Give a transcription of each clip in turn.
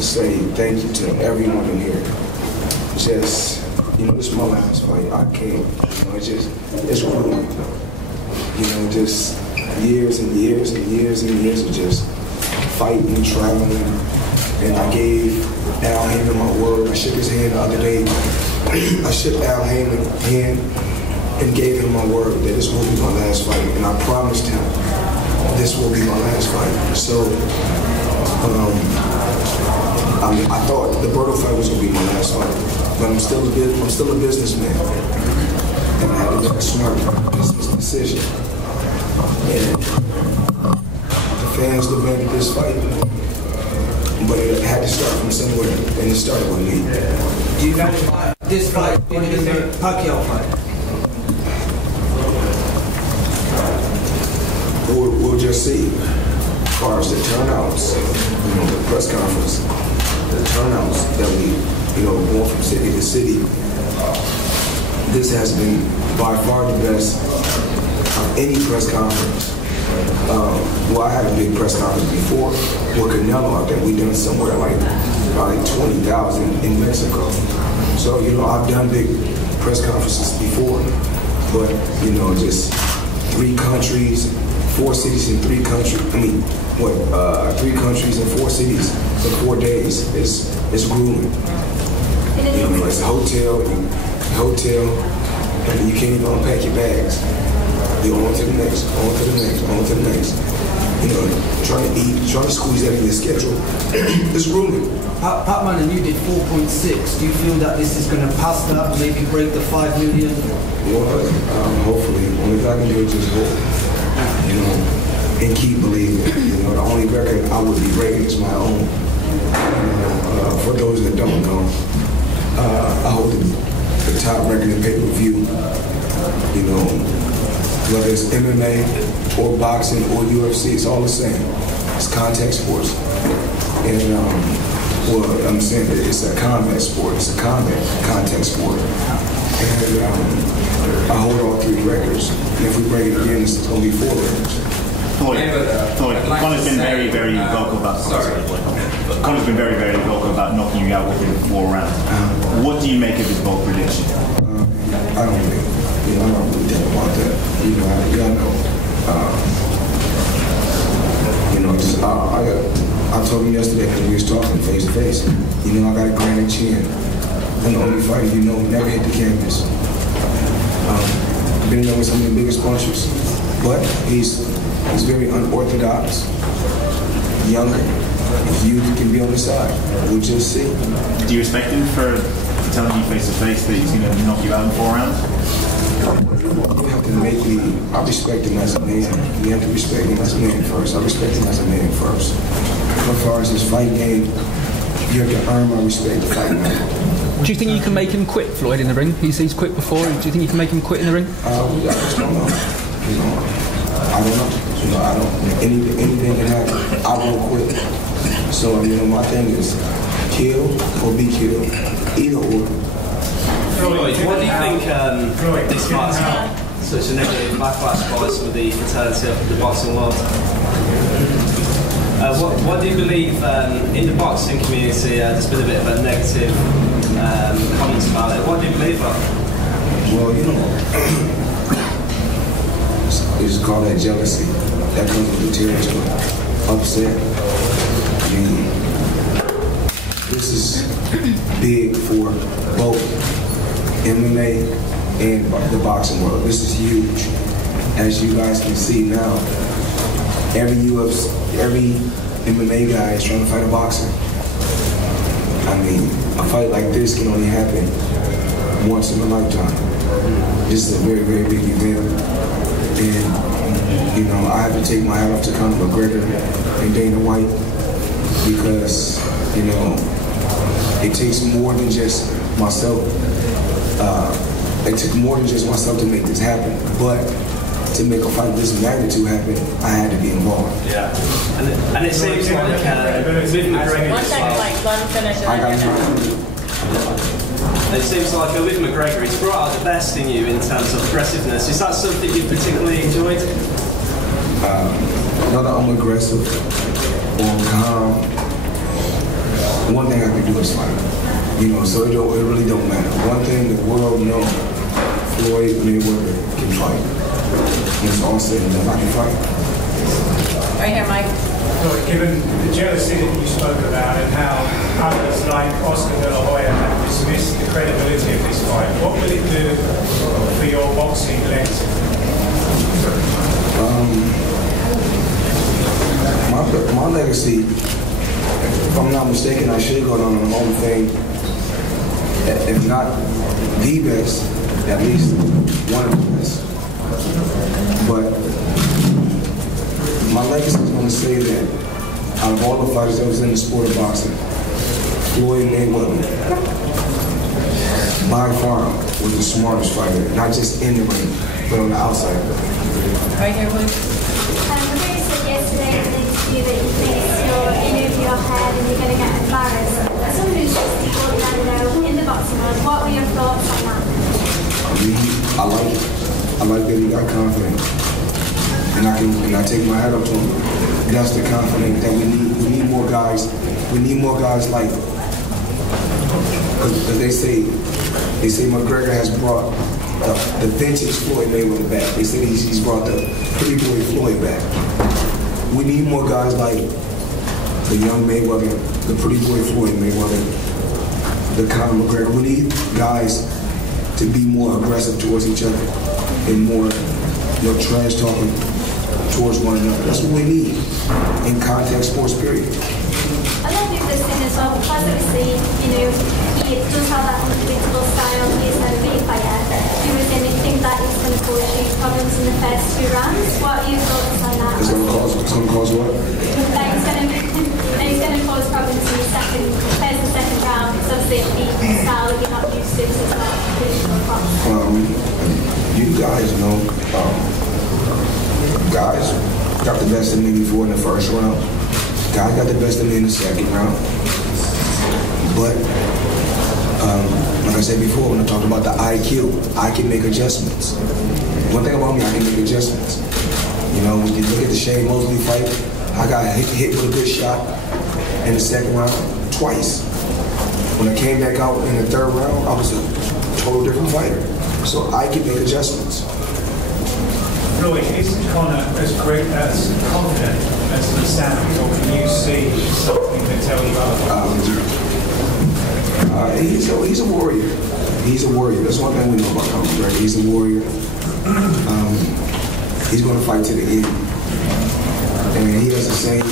to say thank you to everyone in here. Just, this is my last fight. I can't, it's grueling. Just years and years and years and years of just fighting and traveling. And I gave Al Heyman my word. I shook his hand the other day. I shook Al Heyman's hand and gave him my word that this will be my last fight. And I promised him this will be my last fight. So, I thought the Berto fight was going to be my last fight. But I'm still a businessman. And I had to make a smart business decision. And the fans demanded this fight. But it had to start from somewhere, and it started with me. Do you guys want this fight in the Pacquiao fight? We'll just see. As far as the turnouts, the press conference, the turnouts that we, going from city to city, this has been by far the best of any press conference. I had a big press conference before with Canelo out there. We done somewhere like 20,000 in Mexico. So, I've done big press conferences before, but, just 3 countries, 4 cities in 3 countries. 3 countries and 4 cities in 4 days. It's grueling. It's a hotel, and you can't even unpack your bags. You're on to the next, on to the next, on to the next. Trying to eat, trying to squeeze that in your schedule. It's grueling. Patman, and you did 4.6. Do you feel that this is going to pass that, maybe break the 5 million? Well, hopefully. Only thing I can do is just hope. And keep believing. The only record I would be breaking is my own. For those that don't know, I hold the top record in pay-per-view. Whether it's MMA or boxing or UFC, it's all the same. It's contact sports. And, I'm saying that it's a combat sport. It's a contact sport. And I hold all 3 records. And if we break it again, it's going to be 4 records. Floyd, Conor's been very, very vocal about Conor's been very, very vocal about knocking you out within 4 rounds. What do you make of his bold prediction? I don't think. I don't really think about that. I told him yesterday when we was talking face to face. I got a granite chin. I'm the only fighter never hit the canvas. Been there with some of the biggest punchers, but he's very unorthodox, younger. His youth can be on the side. We'll just see. Do you respect him for telling you face to face that he's going to knock you out in 4 rounds? You have to make me. I respect him as a man. You have to respect him as a man first. I respect him as a man first. As far as his fight game, you have to earn my respect to fight him. Do you think you can make him quit, Floyd, in the ring? He's quit before. Do you think you can make him quit in the ring? I just don't know. I don't know. I don't. Anything can happen. I won't quit. So my thing is kill or be killed. Either or. Floyd, what do you think this fight's got such a negative backlash by some of the fraternity of the boxing world? What do you believe in the boxing community? There's been a bit of a negative comments about it. What do you believe of? Well, it's called that jealousy. That comes with the territory. Upset. This is big for both MMA and the boxing world. This is huge. As you guys can see now, every MMA guy is trying to fight a boxer. A fight like this can only happen once in a lifetime. This is a very, very big event. And, I have to take my hat off to Conor McGregor and Dana White because, it takes more than just myself. It took more than just myself to make this happen. But to make a fight of this magnitude happen, I had to be involved. Yeah. And it seems like with McGregor as well. It seems like with McGregor, he's brought out the best in you in terms of aggressiveness. Is that something you particularly enjoyed? Not that I'm aggressive or calm. one thing I can do is fight. So it really don't matter. One thing the world knows, Floyd Mayweather can fight. When it's all said and done, I can fight. Right here, Mike. Floyd, given the jealousy that you spoke about and how others like Oscar De La Hoya have dismissed the credibility of this fight, what will it do for your boxing legacy? My legacy, if I'm not mistaken, I should go down on the Hall of Fame. If not the best, at least one of the best. But my legacy is going to say that out of all the fighters that was in the sport of boxing, Floyd Mayweather, by far, was the smartest fighter, not just in the ring, but on the outside. Right here, Wood. You said yesterday in the interview that you think you're in over your head and you're going to get embarrassed. As someone who's 64 in the boxing world, what were your thoughts on that? I like it. I like that he got confident. And I take my hat up to him. That's the confidence that we need. We need more guys. We need more guys like, because they say McGregor has brought the vintage Floyd Mayweather back. They say he's brought the pretty boy Floyd back. We need more guys like the young Mayweather, the pretty boy Floyd Mayweather, the Conor McGregor. We need guys to be more aggressive towards each other and more, trash talking towards one another. That's what we need in contact sports, period. I love your listening as well, because obviously, he does have that unpredictable style. He is no big fighter. You were saying you think that he's going to cause you problems in the first 2 rounds. What are your thoughts on that? It's going to cause what? That he's going to cause problems in the first and second round. Because obviously the style that you're not used to, so it's not traditional boxing. You guys know, guys got the best of me before in the first round. Guys got the best of me in the second round. But, like I said before, when I talked about the IQ, I can make adjustments. One thing about me, I can make adjustments. When you look at the Shane Mosley fight, I got hit with a good shot in the second round twice. When I came back out in the third round, I was a total different fighter. So I can make adjustments. Floyd, isn't Conor as great, as confident as he sounds, or can you see something that tells you otherwise? He's a warrior. He's a warrior. That's one thing we know about Conor McGregor. He's a warrior. He's going to fight to the end. And he has the same,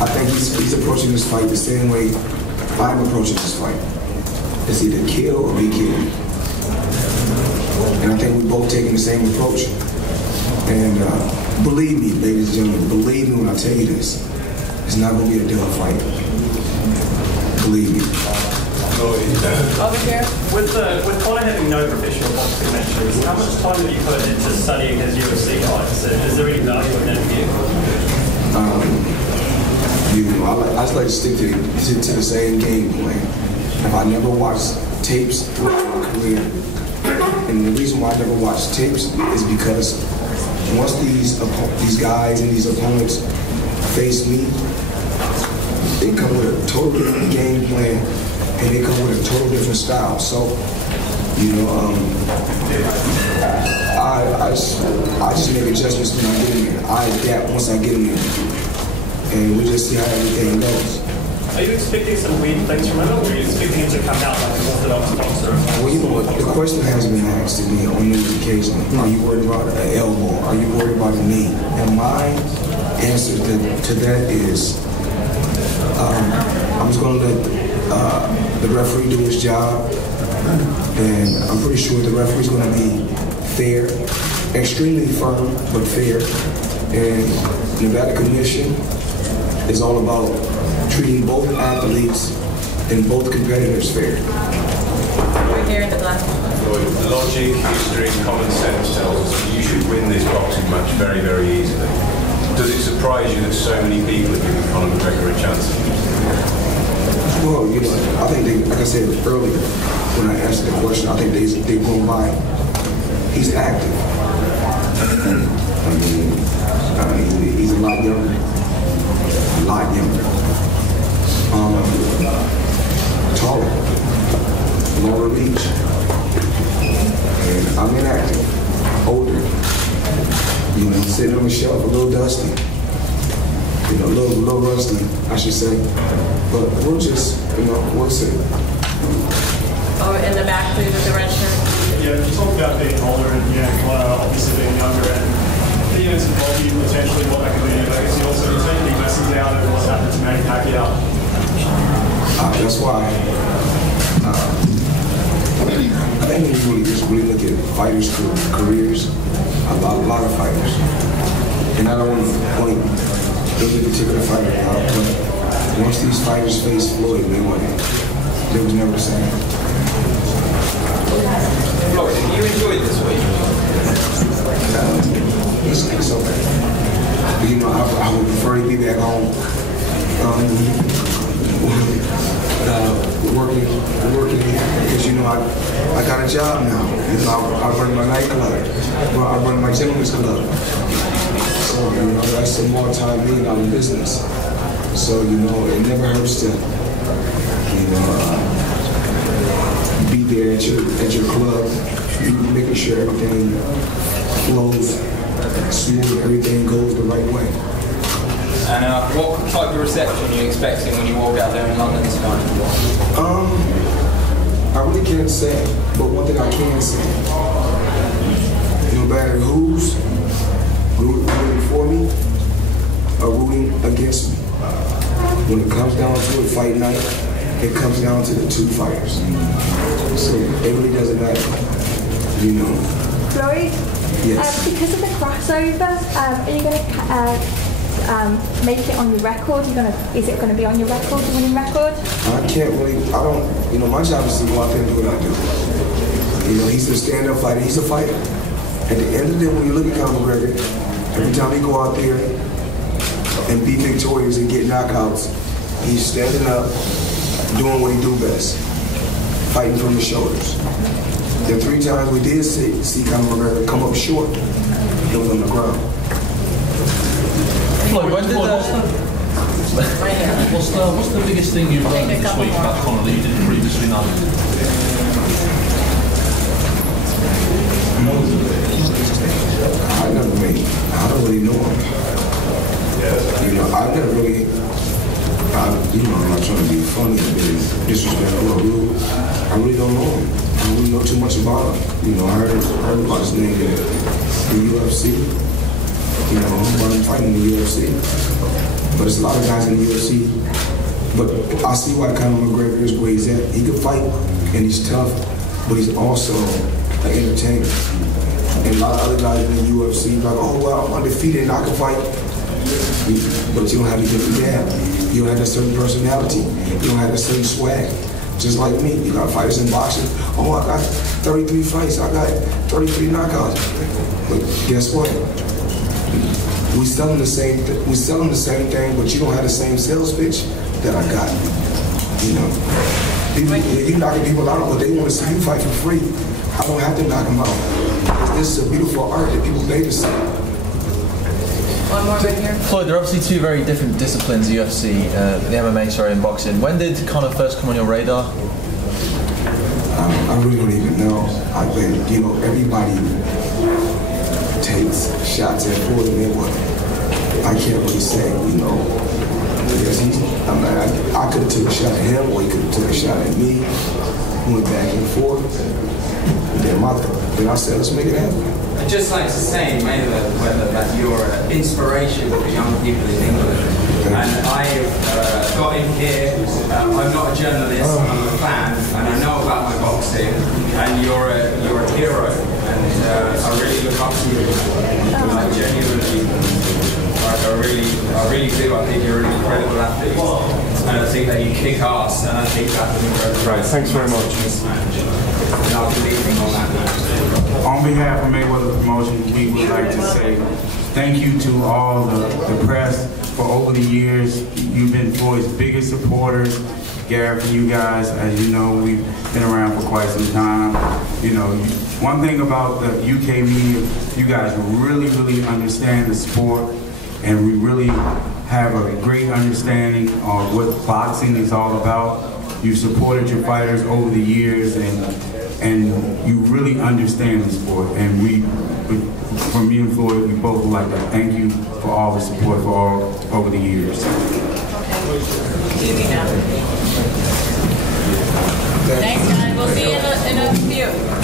I think he's approaching this fight the same way I'm approaching this fight. It's either kill or be killed. And I think we're both taking the same approach. And believe me, ladies and gentlemen, believe me when I tell you this, it's not going to be a dull fight. Believe me. Over here. With Conor having no professional boxing matches, how much time have you put into studying his UFC fights? Is there any value in that view? I just like to stick to the same game plan. If I never watched tapes throughout my career, and the reason why I never watched tapes is because once these guys and these opponents face me, they come with a total different game plan and they come with a total different style. So, I just make adjustments when I get in there. I adapt once I get in there. And we just see how everything goes. Are you expecting some weird things from him, or are you expecting him to come out like an orthodox boxer? Well, the question has been asked to me on numerous occasions. Are you worried about an elbow? Are you worried about a knee? And my answer to that is, I'm just going to let the referee do his job, and I'm pretty sure the referee's going to be fair, extremely firm, but fair. And Nevada Commission is all about treating both athletes and both competitors fair. Right here in the glass. Logic, history, common sense tells us that you should win this boxing match very, very easily. Does it surprise you that so many people are giving Conor McGregor a chance? Well, I think like I said earlier, when I answered the question, I think they've gone by. He's active. I mean, he's a lot younger. taller, longer reach, and I'm inactive, older. You know, sitting on the shelf, a little dusty. You know, a little rusty, I should say. But we'll just, we'll see. Over in the back, please, with the red shirt. Yeah, you talked about being older and obviously being younger and even to involve you potentially what that could be in your legacy. Also, you take any lessons out of what's happened to Manny Pacquiao. That's why I think when you really look at fighters' careers, a lot of fighters, and I don't want to point any particular fighter out, but once these fighters faced Floyd Mayweather, they was never the same. Floyd, have you enjoyed this week? It's okay. But, I would prefer to be back home. Working because I got a job now. I run my nightclub. I run my gentleman's club. So that's some more time being out in business. So it never hurts to be there at your club, making sure everything flows smooth, everything goes the right way. And what type of reception are you expecting when you walk out there in London tonight? I really can't say, but one thing I can say, no matter who's rooting for me or rooting against me, when it comes down to a fight night, it comes down to the two fighters. So it really doesn't matter, Floyd? Yes. Because of the crossover, are you going to make it on your record? Is it going to be on your record, the winning record? My job is to go out there and do what I do. He's a stand-up fighter, he's a fighter. At the end of the day, when you look at Conor McGregor, every time he go out there and be victorious and get knockouts, he's standing up, doing what he do best, fighting from the shoulders. The 3 times we did see Conor McGregor come up short, it was on the ground. Floyd, when did what's the biggest thing you've learned this week about Conor that you didn't previously know? I don't really know him. I'm not trying to be funny or be disrespectful or rude. I really don't know him. I don't really know too much about him. I heard about his name in the UFC. I'm fighting in the UFC. But there's a lot of guys in the UFC. But I see why Conor McGregor is where he's at. He can fight and he's tough, but he's also an entertainer. And a lot of other guys in the UFC like, oh well, I'm undefeated and I can fight. But you don't have to get the jab. You don't have that certain personality. You don't have that certain swag. Just like me, you got fighters in boxing. Oh, I got 33 fights. I got 33 knockouts. But guess what? We selling the same thing, but you don't have the same sales pitch that I got. You knocking people out, but they want to see you fight for free. I don't have to knock them out. This is a beautiful art that people pay to see. One more right here. Floyd, there are obviously 2 very different disciplines, UFC, the MMA, and boxing. When did Conor first come on your radar? I really don't even know. I think, everybody takes shots at Floyd Mayweather. I can't really say, because I could have took a shot at him or he could have took a shot at me. Went back and forth. Then I said, let's make it happen. I'd just like to say, Mayweather, that you're an inspiration for young people in England. And I've got in here, I'm not a journalist, I'm a fan, and I know about my boxing, and you're a hero, and I really look up to you. Genuinely, I really do. I think you're an incredible athlete, and I think that you kick ass, and I think that's an incredible. Right, thanks very much. And I'll be leaving on that note. On behalf of Mayweather Promotion, we would like to say thank you to all the press for over the years. You've been Floyd's biggest supporters. Garrett, for you guys, as you know, we've been around for quite some time. One thing about the UK media, you guys really, really understand the sport, and we really have a great understanding of what boxing is all about. You've supported your fighters over the years, and you really understand the sport. And from me and Floyd, we both would like to thank you for all the support over the years. Thanks, guys. We'll see you in a few.